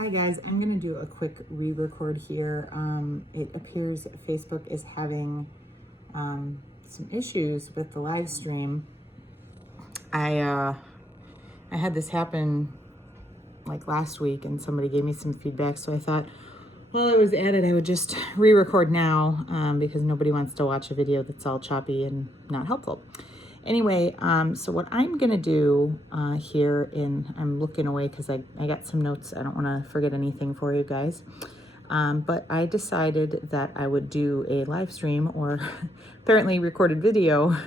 Hi guys, I'm going to do a quick re-record here. It appears Facebook is having some issues with the live stream. I had this happen like last week and somebody gave me some feedback, so I thought while I was at it I would just re-record now because nobody wants to watch a video that's all choppy and not helpful. Anyway, so what I'm going to do here I'm looking away because I got some notes. I don't want to forget anything for you guys. But I decided that I would do a live stream or apparently recorded video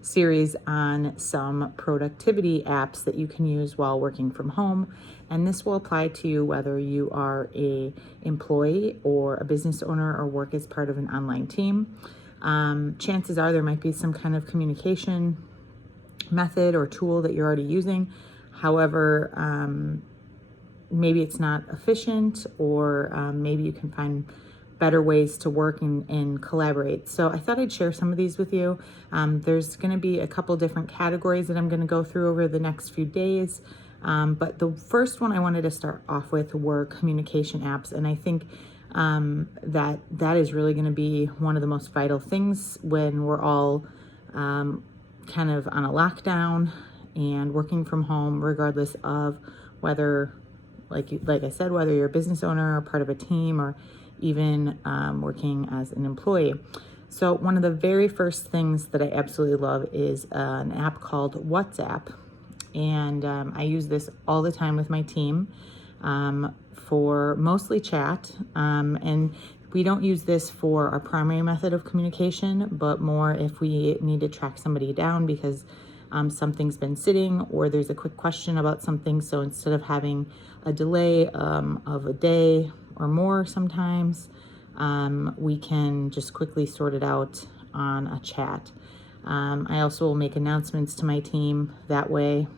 series on some productivity apps that you can use while working from home. And this will apply to you whether you are a employee or a business owner or work as part of an online team. Chances are there might be some kind of communication method or tool that you're already using. However, maybe it's not efficient, or maybe you can find better ways to work and collaborate. So I thought I'd share some of these with you. There's going to be a couple different categories that I'm going to go through over the next few days. But the first one I wanted to start off with were communication apps. And I think that is really going to be one of the most vital things when we're all kind of on a lockdown and working from home, regardless of whether, like I said, whether you're a business owner or part of a team or even working as an employee. So one of the very first things that I absolutely love is an app called WhatsApp. And I use this all the time with my team for mostly chat. And we don't use this for our primary method of communication, but more if we need to track somebody down because something's been sitting or there's a quick question about something. So instead of having a delay of a day or more sometimes, we can just quickly sort it out on a chat. I also will make announcements to my team that way.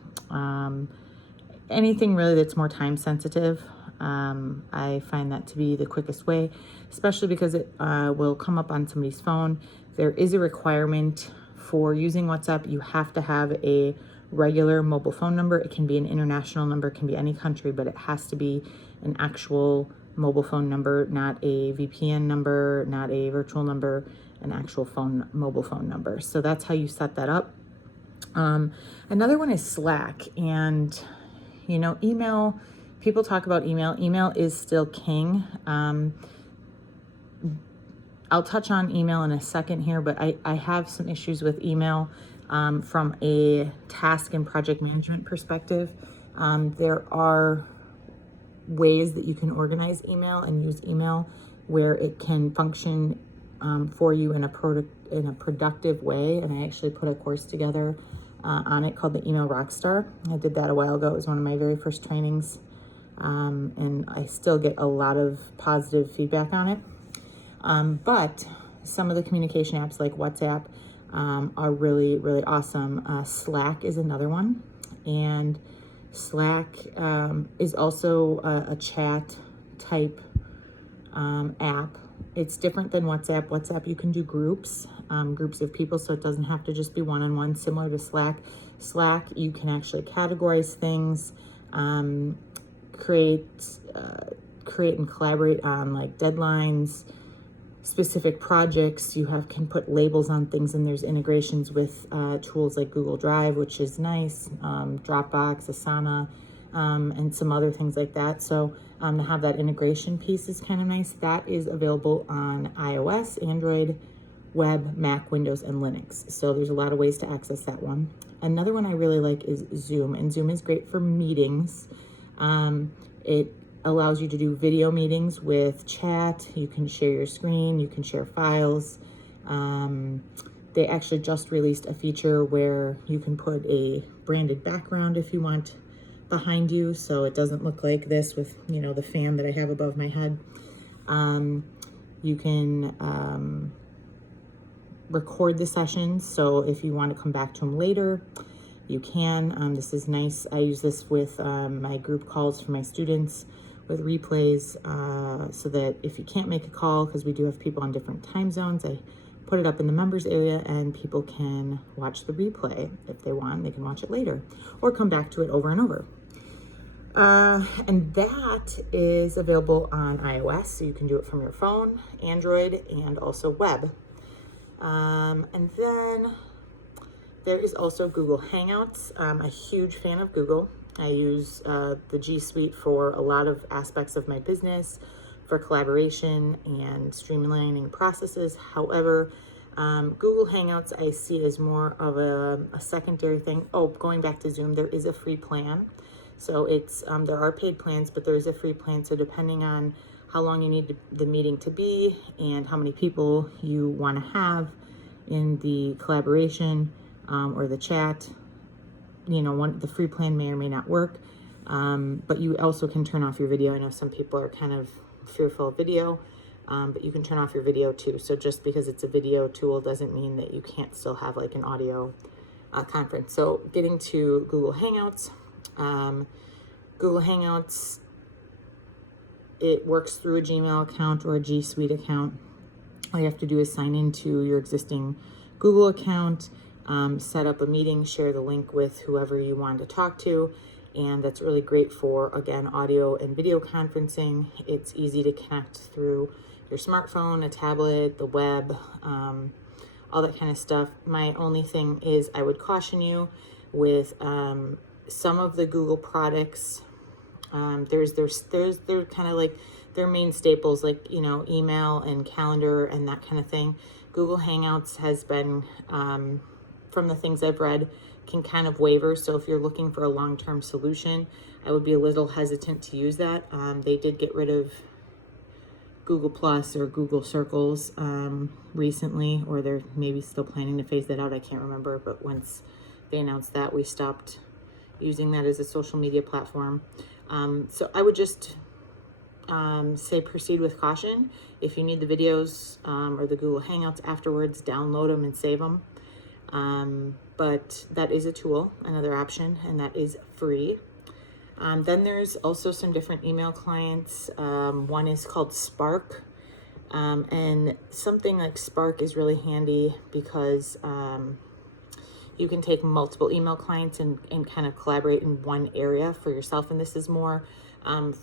Anything really that's more time sensitive, I find that to be the quickest way, especially because it will come up on somebody's phone. There is a requirement for using WhatsApp. You have to have a regular mobile phone number. It can be an international number, it can be any country, but it has to be an actual mobile phone number, not a VPN number, not a virtual number, an actual mobile phone number. So that's how you set that up. Another one is Slack. And email, people talk about email. Email is still king. I'll touch on email in a second here, but I have some issues with email from a task and project management perspective. There are ways that you can organize email and use email where it can function for you in a productive way. And I actually put a course together on it called the Email Rockstar. I did that a while ago. It was one of my very first trainings. And I still get a lot of positive feedback on it. But some of the communication apps like WhatsApp are really, really awesome. Slack is another one. And Slack is also a chat type app. It's different than WhatsApp. WhatsApp, you can do groups of people, so it doesn't have to just be one-on-one, similar to Slack. Slack, you can actually categorize things, create and collaborate on like deadlines, specific projects. You can put labels on things, and there's integrations with tools like Google Drive, which is nice, Dropbox, Asana, and some other things like that. So to have that integration piece is kind of nice. That is available on iOS, Android, web, Mac, Windows, and Linux. So there's a lot of ways to access that one. Another one I really like is Zoom, and Zoom is great for meetings. It allows you to do video meetings with chat. You can share your screen, you can share files. They actually just released a feature where you can put a branded background if you want behind you, so it doesn't look like this with the fan that I have above my head. You can record the sessions, so if you want to come back to them later, you can. This is nice. I use this with my group calls for my students with replays, so that if you can't make a call, because we do have people on different time zones, I put it up in the members area and people can watch the replay if they want. They can watch it later or come back to it over and over. And that is available on iOS, so you can do it from your phone, Android, and also web. And then there is also Google Hangouts. I'm a huge fan of Google. I use the G Suite for a lot of aspects of my business, for collaboration and streamlining processes. However, Google Hangouts I see as more of a secondary thing. Oh, going back to Zoom, there is a free plan. So it's there are paid plans, but there is a free plan. So depending on how long you need the meeting to be and how many people you want to have in the collaboration or the chat, you know, the free plan may or may not work. But you also can turn off your video. I know some people are kind of fearful of video, but you can turn off your video too. So just because it's a video tool doesn't mean that you can't still have like an audio conference. So getting to Google Hangouts. Google Hangouts, it works through a Gmail account or a G Suite account. All you have to do is sign into your existing Google account, set up a meeting, share the link with whoever you want to talk to. And that's really great for, again, audio and video conferencing. It's easy to connect through your smartphone, a tablet, the web, all that kind of stuff. My only thing is I would caution you with some of the Google products. They're kind of like their main staples, like, you know, email and calendar and that kind of thing. Google Hangouts has been, from the things I've read, can kind of waver. So if you're looking for a long-term solution, I would be a little hesitant to use that. They did get rid of Google Plus or Google Circles recently, or they're maybe still planning to phase that out. I can't remember, but once they announced that, we stopped using that as a social media platform. So I would just say proceed with caution. If you need the videos or the Google Hangouts afterwards, download them and save them. But that is a tool, another option, and that is free. Then there's also some different email clients. One is called Spark. And something like Spark is really handy because you can take multiple email clients and kind of collaborate in one area for yourself. And this is more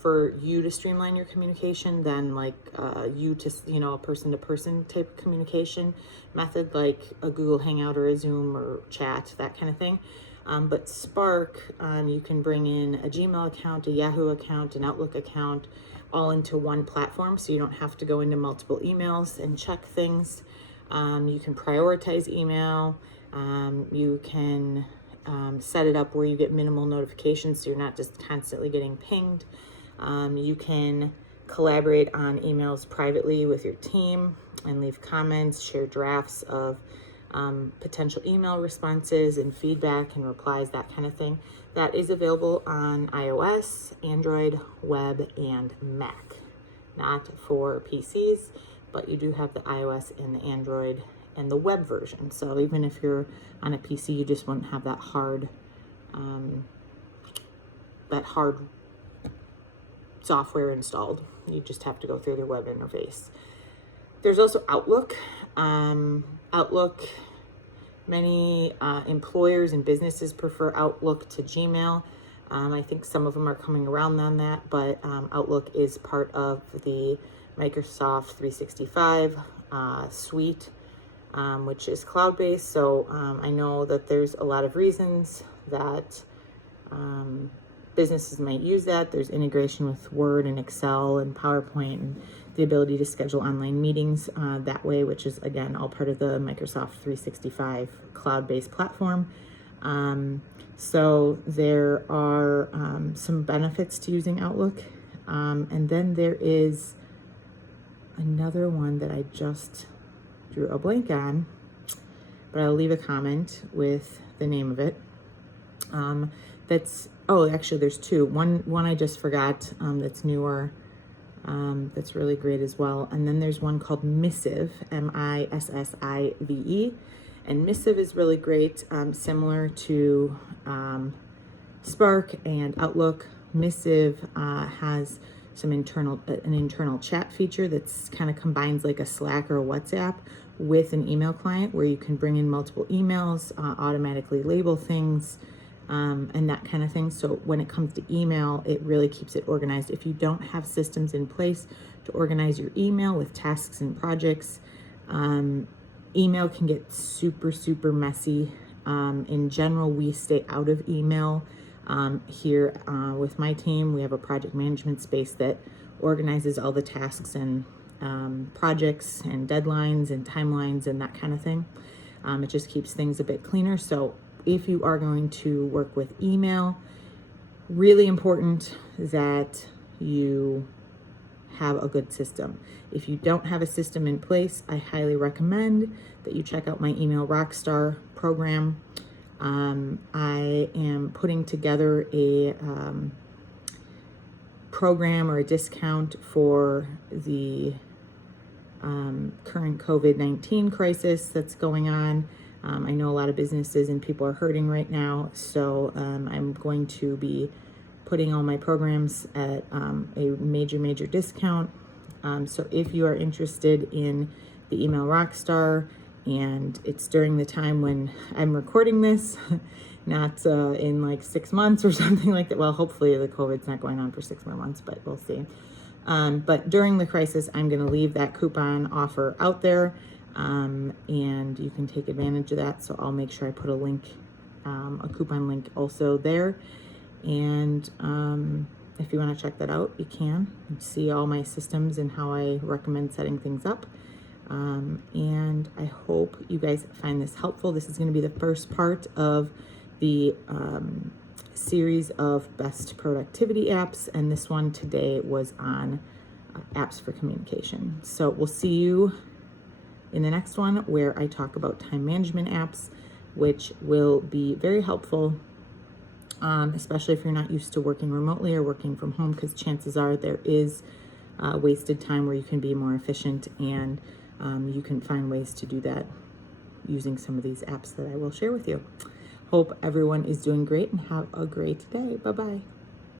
for you to streamline your communication than like you to, you know, a person-to-person type communication method like a Google Hangout or a Zoom or chat, that kind of thing. But Spark, you can bring in a Gmail account, a Yahoo account, an Outlook account, all into one platform, so you don't have to go into multiple emails and check things. You can prioritize email. You can set it up where you get minimal notifications, so you're not just constantly getting pinged. You can collaborate on emails privately with your team and leave comments, share drafts of potential email responses and feedback and replies, that kind of thing. That is available on iOS, Android, web, and Mac. Not for PCs, but you do have the iOS and the Android and the web version. So even if you're on a PC, you just wouldn't have that hard software installed. You just have to go through the web interface. There's also Outlook. Outlook, many employers and businesses prefer Outlook to Gmail. I think some of them are coming around on that, but Outlook is part of the Microsoft 365 suite, which is cloud-based. So I know that there's a lot of reasons that businesses might use that. There's integration with Word and Excel and PowerPoint, and the ability to schedule online meetings that way, which is, again, all part of the Microsoft 365 cloud-based platform. So there are some benefits to using Outlook. And then there is another one that I just drew a blank on, but I'll leave a comment with the name of it. Actually there's two. One I just forgot, that's newer, that's really great as well. And then there's one called Missive, Missive. And Missive is really great, similar to Spark and Outlook. Missive has an internal chat feature that's kind of combines like a Slack or a WhatsApp with an email client, where you can bring in multiple emails, automatically label things, and that kind of thing. So when it comes to email, it really keeps it organized. If you don't have systems in place to organize your email with tasks and projects, email can get super messy. In general, we stay out of email. Here with my team, we have a project management space that organizes all the tasks and projects and deadlines and timelines and that kind of thing. It just keeps things a bit cleaner. So if you are going to work with email, really important that you have a good system. If you don't have a system in place, I highly recommend that you check out my Email Rockstar program. I am putting together a program or a discount for the current COVID-19 crisis that's going on. I know a lot of businesses and people are hurting right now, so I'm going to be putting all my programs at a major discount. So if you are interested in the Email Rockstar, and it's during the time when I'm recording this, not in like 6 months or something like that. Well, hopefully the COVID's not going on for 6 more months, but we'll see. But during the crisis, I'm going to leave that coupon offer out there, and you can take advantage of that. So I'll make sure I put a link, a coupon link also there. And if you want to check that out, you can see all my systems and how I recommend setting things up. And I hope you guys find this helpful. This is going to be the first part of the series of best productivity apps, and this one today was on apps for communication. So we'll see you in the next one, where I talk about time management apps, which will be very helpful, especially if you're not used to working remotely or working from home, because chances are there is wasted time where you can be more efficient, and you can find ways to do that using some of these apps that I will share with you. Hope everyone is doing great and have a great day. Bye-bye.